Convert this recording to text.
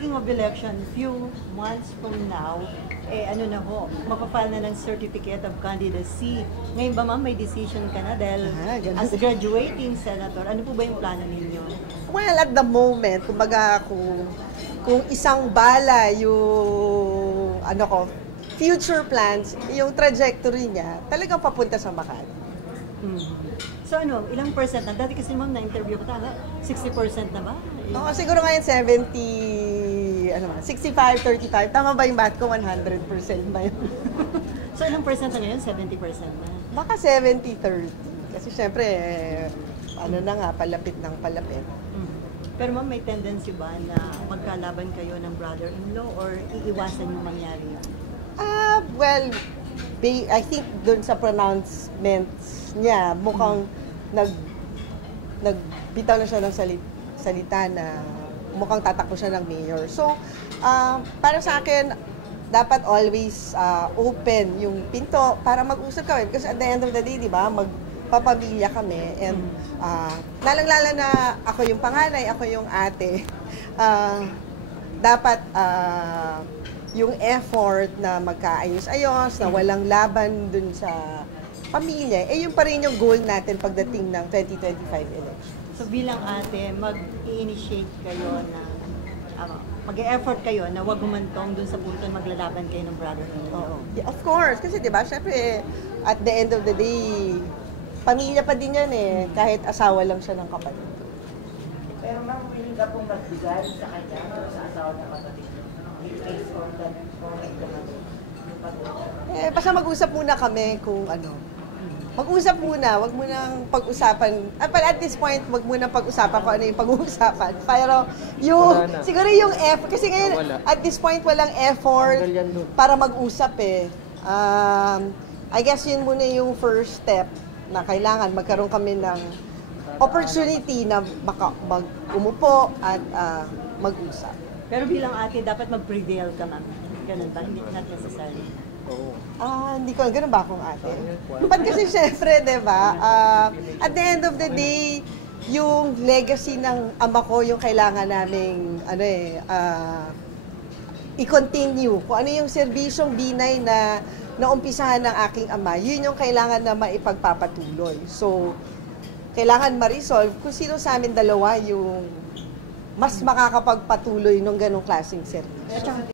speaking of election, few months from now, ano na ho, mapapile na ng Certificate of Candidacy. Ngayon ba ma'am, may decision ka na dahil as graduating senator, ano po ba yung plano ninyo? Well, at the moment, kumbaga kung isang bala yung future plans, yung trajectory niya, talagang papunta sa Makati. So ilang percent na? Dati kasi ma'am na-interview ko tama, 60% na ba? Oo, siguro ngayon 65-35. Tama ba yung math ko? 100% ba yun? So ilang percent na ngayon? 70% na? Baka 70-30. Kasi syempre, palapit ng palapit. Pero ma'am, may tendency ba na magkalaban kayo ng brother-in-law or iiwasan yung mangyari yun? Well, I think dun sa pronouncements niya, mukhang nagbitaw na siya ng salita na mukhang tatakbo siya ng mayor. So, para sa akin, dapat always open yung pinto para mag-usap kami. Because at the end of the day, di ba, magpapamilya kami. And lalang-lala na ako yung panganay, ako yung ate. Dapat yung effort na magkaayos-ayos, na walang laban dun sa pamilya, yung pa rin yung goal natin pagdating ng 2025 election. So bilang ate, mag-i-initiate kayo na, mag-e-effort kayo na wag humantong dun sa punto na maglalaban kayo ng brother-in-law? Yeah, of course, kasi diba, syempre, at the end of the day, pamilya pa din yan kahit asawa lang siya ng kapatid. Pero ma'am, willing ka pong magbigay sa kanya o sa asawa ng kapatid niyo? Basta mag-usap muna kami kung mag-usap muna, wag mo nang pag-usapan. At this point, wag mo nang pag-usapan kung ano yung pag-uusapan. Pero siguro yung effort, kasi ngayon, at this point, walang effort para mag-usap I guess yun muna yung first step na kailangan magkaroon kami ng opportunity na umupo at mag-usap. Pero bilang ate, dapat mag-prevail ka, ma'am. Ganun ba? Hindi not necessary. Hindi ko, ganun ba akong ate? But kasi syempre, diba, at the end of the day, yung legacy ng ama ko, yung kailangan naming, i-continue. Kung ano yung serbisyong binay na naumpisahan ng aking ama, yun yung kailangan na maipagpapatuloy. So, kailangan ma-resolve kung sino sa amin dalawa yung mas makakapagpatuloy ng ganong klaseng serbisyo.